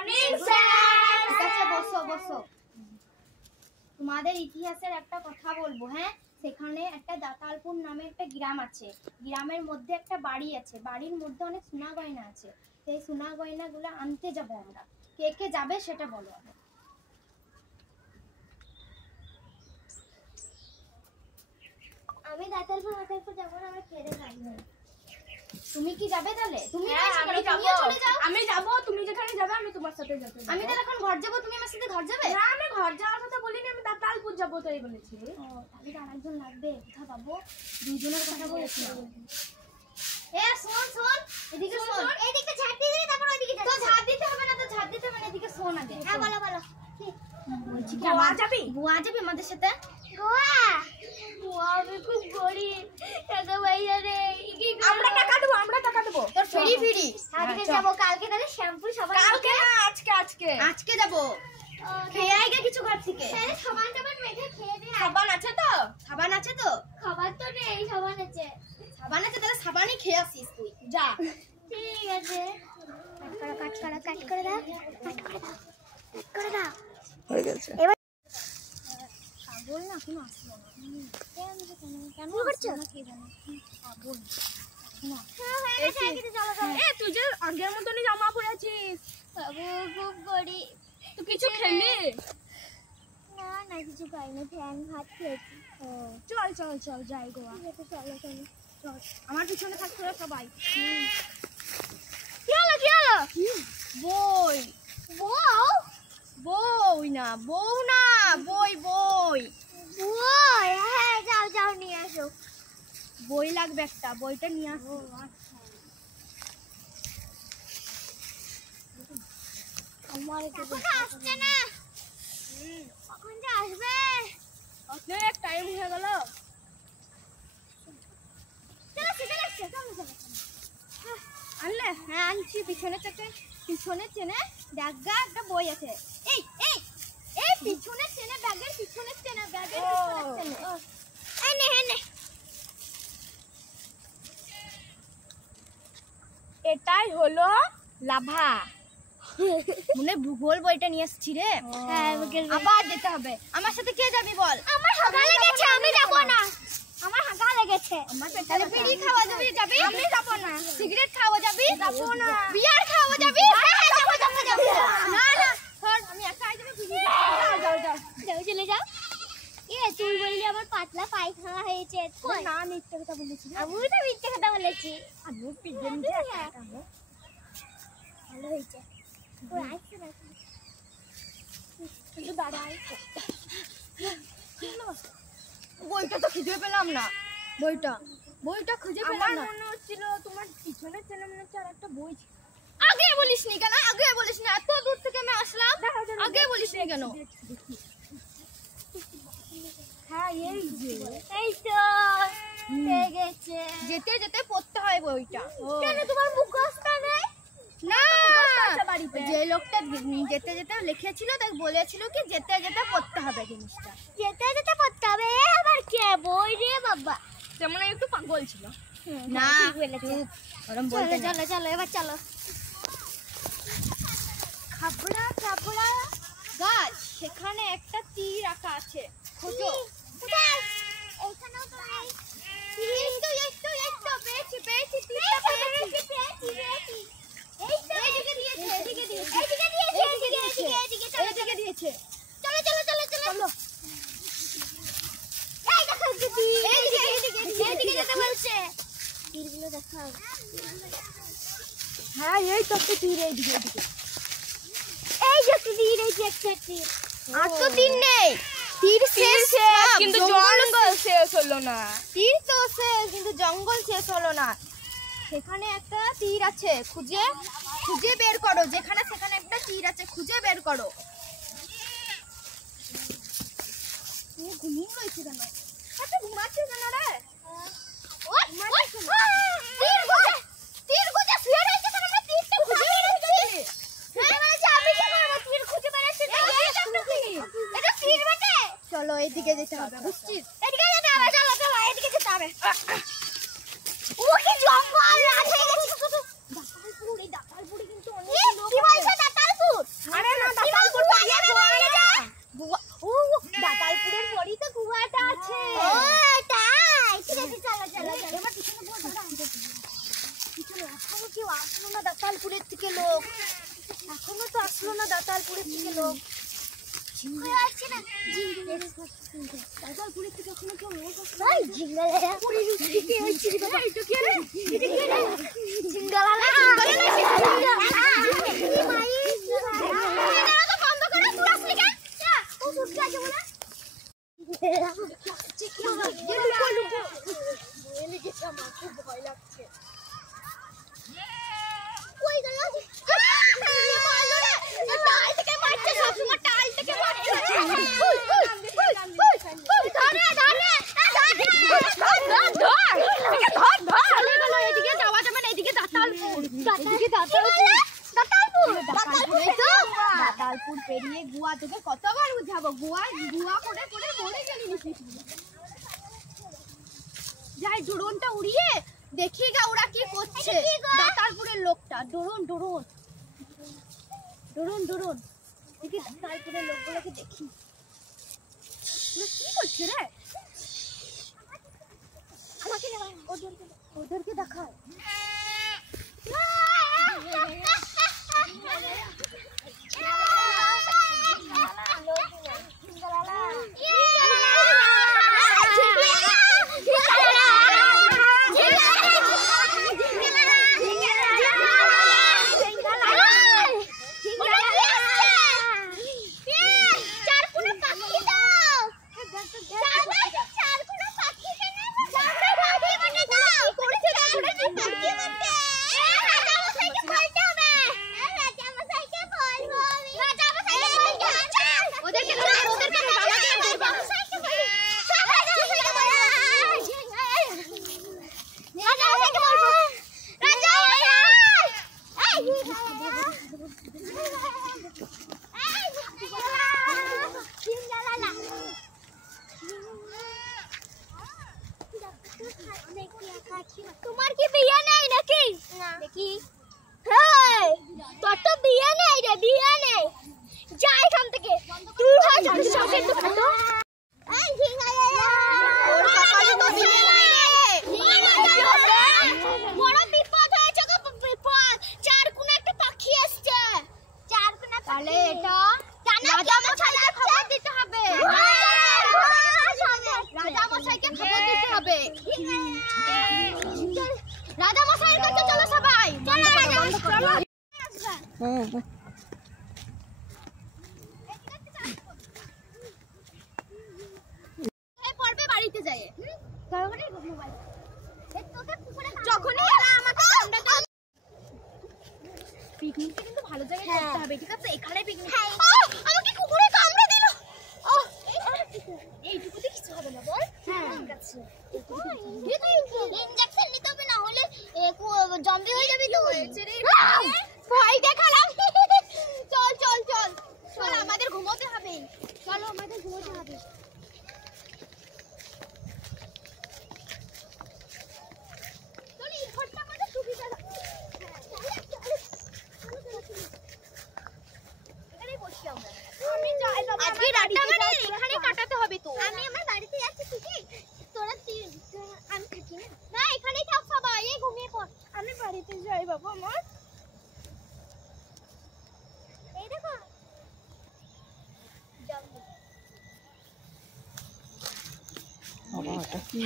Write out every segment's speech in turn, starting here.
Morning sir. ঠিক আছে, বসো বসো। তোমাদের ইতিহাসের একটা কথা বলবো। হ্যাঁ, সেখানে একটা দাতালপুর নামে একটা গ্রাম আছে। গ্রামের মধ্যে একটা বাড়ি আছে, বাড়ির মধ্যে অনেক সোনা গয়না আছে। সেই সোনা গয়নাগুলো আনতে যাবো আমরা। কে কে যাবে সেটা বলো আগে। আমি দাতালপুর যাবো না, আমার খেয়ে খাই। তুমি কি যাবে তাহলে? তুমি চলে যাও। আমি যাবো, তুমি যেখানে যাবে আমি তোমার সাথে যেতে। আমি তাহলে এখন ঘর যাবো, তুমি আমার সাথে ঘর যাবে? না, আমি ঘর যাওয়ার কথা বলিনি, আমি দাতালপুর যাবো তাই বলেছি। ও, তাহলে আরেকজন লাগবে। কোথা পাবো? দুইজনের কথা বলেছিলাম। এ শোন শোন, এদিকে শোন। এইদিকে ঝাড় দিয়ে দিই, তারপর ওইদিকে তো ঝাড় দিতে হবে না, তো ঝাড় দিতে হবে না, এদিকে শোন আগে। হ্যাঁ, বলো বলো। বলছি কি গোয়া যাবি? গোয়া যাবি আমাদের সাথে? গোয়া? গোয়া আমি খুব গরিব, টাকা পয়সা নেই। আমরা টাকা দেবো। তোর ফ্রি ফ্রি। আজকে যাবো, কালকে তাহলে শ্যাম্পু সাবান। কালকে না, আজকে যাবো। খেয়ে আইগে কিছু ঘর থেকে। সাবান টাবান মেখে খেয়ে দে। সাবান আছে তো? সাবান আছে তো? খাবার তো নেই, সাবান আছে। সাবান আছে, তাহলে সাবানই খেয়ে আসিস তুই। যা। ঠিক আছে। কাট করে দাও। হয়ে গেছে। পাগল না, কোনো আসলো না। কেন করছো? না কে জানে। পাগল না। তুই যে আগের মতনই জামা পরেছিস। বাবু খুব গরিব। তুই কিছু খেলি? না কিছু খাইনি, ফ্যান ভাত খেয়েছি। চল যাই গোয়া। চলো চল, আমার পিছনে থাকতে হবে সবাই। কি হলো? বই বউ? না, বউ না, বই। বই? হ্যাঁ, যাও নিয়ে আসো। বই লাগবে একটা, বইটা নিয়ে আসো। আমার আসছে না। কখন যে আসবে? অনেক টাইম হয়ে গেল। চলো। আনলে? হ্যাঁ আনছি। পিছনে চেনে ব্যাগা একটা বই আছে। এই পিছনের চেনে, ব্যাগের পিছনের চেনে। এই নে। এটাই হলো লাভা। মনে ভূগোল বইটা নিয়ে এসেছি রে। হ্যাঁ, আবার যেতে হবে। আমার সাথে কে যাবি বল? আমার হাগা লেগেছে, আমি যাব না। আমার হাগা লেগেছে। তাহলে বিড়ি খাওয়া যাবি? আমি যাব না। সিগারেট খাওয়া যাবি? যাবো না। বিয়ার খাওয়া যাবি? হ্যাঁ, যাবো। না ধর, আমি একাই যাবো। যাও। চলে যাও। তুই বললি আমার পাতলা পায়খানা হয়েছে। না, মিথ্যে কথা বলেছি। আমি তো মিথ্যে কথা বলেছি। আমি পিজন ভালো হয়েছে। ওই আসছে না। কিন্তু দাঁড়াই। বইটা তো খুঁজে পেলাম না। বইটা খুঁজে পেলাম না। মনে হচ্ছিল তোমার পিছনে চেনে মনে হচ্ছে আর একটা বই ছিল। আগে বলিসনি কেন? এত দূর থেকে আমি আসলাম, আগে বলিসনি কেন? হ্যাঁ, এই তো পেয়ে গেছে। যেতে যেতে পড়তে হয় বইটা। কেন তোমার মুখস্থ নেই? না, বাড়িতে যে লোকটা যেতে যেতে লিখেছিল তাকে বলেছিল কি যেতে যেতে পড়তে হবে জিনিসটা। যেতে পড়তে হবে। আবার কে বই রে বাবা? তেমন একটু পাগল ছিল না। ঠিক বলেছে। চলো এবার চলো। খাবড়া গাছ, সেখানে একটা তীর রাখা আছে। খোঁজো। এখানেও তো নেই। এই তো পেয়েছি, তীরটা পেয়েছি। এদিকে দিয়েছে। চলো। এইদিকে যেতে বলছে। তীরগুলো দেখাও। হ্যাঁ, এই তো একটা তীর। এদিকে এই যে তীর, এই যে একটা তীর। আর তো তীর নেই। তীর শেষ, কিন্তু জঙ্গল শেষ হলো না। তীর তো শেষ, কিন্তু জঙ্গল শেষ হলো না। সেখানে একটা তীর আছে, খুঁজে বের করো। সেখানে একটা তীর আছে, খুঁজে বের করো। ঘুমিয়ে রয়েছে কেন? ঘুমাচ্ছে কেন রে? তীর খুঁজে শুয়ে রয়েছে কেন? আমরা তীরটা খুঁজে বেরোচ্ছি। এটা তীর বটে। চলো, এদিকে যেতে হবে, বুঝছিস? এদিকে যেতে হবে। চলো এদিকে যেতে হবে। ও কি জঙ্গল! রাত হয়ে গেছে। দাতালপুর কিন্তু কি বলছো দাতালপুর? আসলো না দাতালপুরের থেকে লোক? দাতালপুরের থেকে এখনো কেউ লোক আসলো না। ঝিঙ্গালালা পুরি রুচি কে হচ্ছে রে বাবা? এটা কে রে? এটা কে রে? ঝিঙ্গালালা এই মাই এটা তো বন্ধ করে তুই আসলি কেন? ও সুস্থ আছে বলে ঠিক কি হবে? লুকো লুকো এনে গেছে, আমার খুব ভয় লাগছে। কই গেল? মারলো রে, টাল থেকে মারছে, সব সময় টাল থেকে মারছে। ধরে ধরে এদিকে যাওয়া যাবে না, এদিকে দাতালপুর, এদিকে দাতালপুর পেরিয়ে গোয়া থেকে কতবার উঠাবো? গোয়া করে করে মরে গেলি। যাই ড্রোনটা উড়িয়ে দেখি গা ওরা কি করছে। দাতালপুরের লোকটা ড্রোন দেখি দাতালপুরের লোকগুলোকে দেখি কি করছে রে। আমাকে ওদেরকে দেখায়। তোমার কি বিয়ে নেই নাকি? দেখি তোর তো বিয়ে নেই রে, বিয়ে নেই। যা এখান থেকে, তুই হয় জানিস সঙ্গে একটু খাটো। এই ঝিঙ্গালালা ওর কপালে তো বিয়ে নাই রে। বড় বিপদ হয়েছে গো, বিপদ। চার কোণে একটা পাখি আসছে। চার কোণে তাহলে এটা রাজামশাইকে খবর দিতে হবে। রাজামশাইকে খবর দিতে হবে। রাজামশাইয়ের কাছে চলো সবাই, চলো চলো। এই পর্বে বাড়িতে যাই। যখনই আমাকে পিকনিকটা কিন্তু ভালো জায়গায় করতে হবে, ঠিক আছে? এখানে পিকনিক। আমাকে কুকুরে কামড়ে দিল। এইটুকুতে কিছু হবে না বল? ঠিক আছে। ইনজেকশন নিতে হবে, না হলে জম্বি হয়ে যাবি তুই। ভয় দেখালাম। চল চল চল চল, আমাদের ঘুমোতে হবে। চলো আমাদের ঘুমোতে হবে। চল এই ঘরটা আমাদের সুবিধা। এখানেই বসি আমরা। আমি যাই বাবা, আজকে রাতটা মানে এখানে কাটাতে হবে তো। আমি আমার বাড়িতে যাচ্ছি, ঠিক? তোরা আমি থাকি না। না এখানেই থাক সবাই, এই ঘুমিয়ে পড়। আমি বাড়িতে যাই বাবা আমার। এই দেখো বাবা, এটা কি?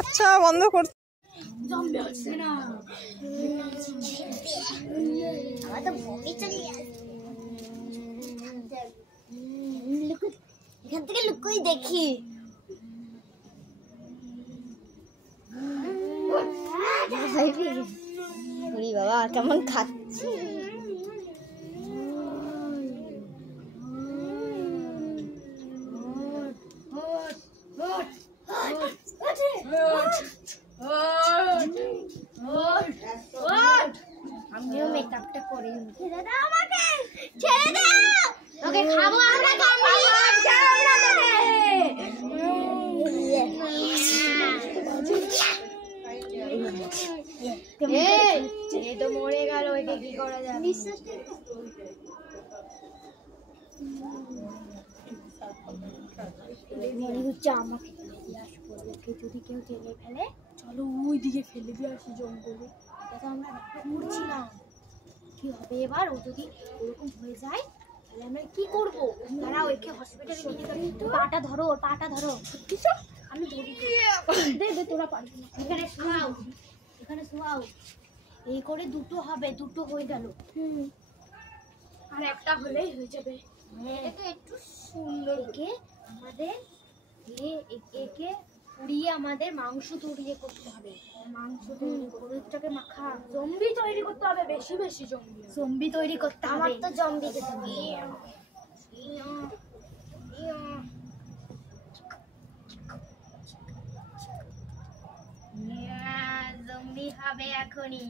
আচ্ছা বন্ধ কর। আমার তো বমি চলে আসছে। এখান থেকে লুকোই দেখি। বাবা কেমন খাচ্ছে। আমিও মেকআপটা করে ছেড়ে দাও আমাকে, ছেড়ে দাও। ওকে খাবো আমরা, ছেলে তো মরে গেল, একে কি করা যাবে? মনে হচ্ছে আমাকে জিজ্ঞাসা করবে, যদি কেউ জেলে ফেলে চলো ওই দিকে ফেলে দিয়ে আসি জঙ্গলে। এটা তো আমরা করছিলাম, কি হবে এবার? ও যদি ওরকম হয়ে যায় তাহলে আমরা কি করবো? দাঁড়াও, একে হসপিটালে নিয়ে যাবে। পাটা ধরো, ওর পাটা ধরো। আমি ধরি, দে দে, তোরা পারবি না। এখানে শোয়াও, এখানে শোয়াও। এই করে দুটো হবে, দুটো হয়ে গেল। আর একটা হলেই হয়ে যাবে। এটাকে একটু সুন্দর একে আমাদের একে পুড়িয়ে আমাদের মাংস তৈরি করতে হবে। মাংস তৈরি হলুদটাকে মাখা জম্বি তৈরি করতে হবে, বেশি বেশি জম্বি তৈরি করতে হবে। আমার তো জম্বি খেতে জম্বি হবে এখনই।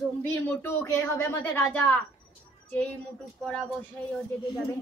জম্বির মুটু কে হবে আমাদের রাজা? যেই মুটুক পরাবো সেই ও জেগে যাবে।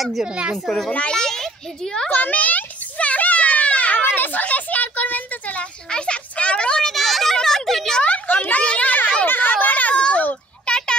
একজন একজন করে বল। ভিডিও কমেন্ট আমাদের সঙ্গে শেয়ার করবেন। তো চলে আসুন আর সাবস্ক্রাইব করে দাও। নতুন ভিডিও আমরা নিয়ে আবার আসবো। টাটা।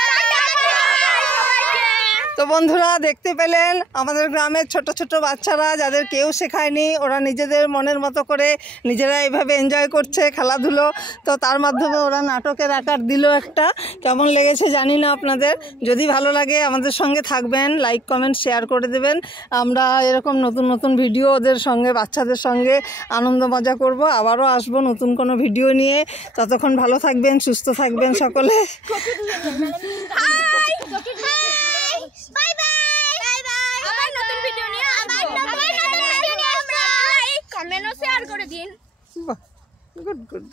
তো বন্ধুরা দেখতে পেলেন আমাদের গ্রামের ছোট ছোট বাচ্চারা, যাদের কেউ শেখায়নি, ওরা নিজেদের মনের মতো করে নিজেরা এইভাবে এনজয় করছে খেলাধুলো। তো তার মাধ্যমে ওরা নাটকের আকার দিল একটা। কেমন লেগেছে জানি না আপনাদের। যদি ভালো লাগে আমাদের সঙ্গে থাকবেন, লাইক কমেন্ট শেয়ার করে দেবেন। আমরা এরকম নতুন নতুন ভিডিও ওদের সঙ্গে, বাচ্চাদের সঙ্গে আনন্দ মজা করব। আবারও আসবো নতুন কোনো ভিডিও নিয়ে। ততক্ষণ ভালো থাকবেন, সুস্থ থাকবেন সকলে। Bye bye. আবার নতুন ভিডিও নিয়ে আমরা কমেন্ট ও শেয়ার করে দিন। বাহ, গুড গুড।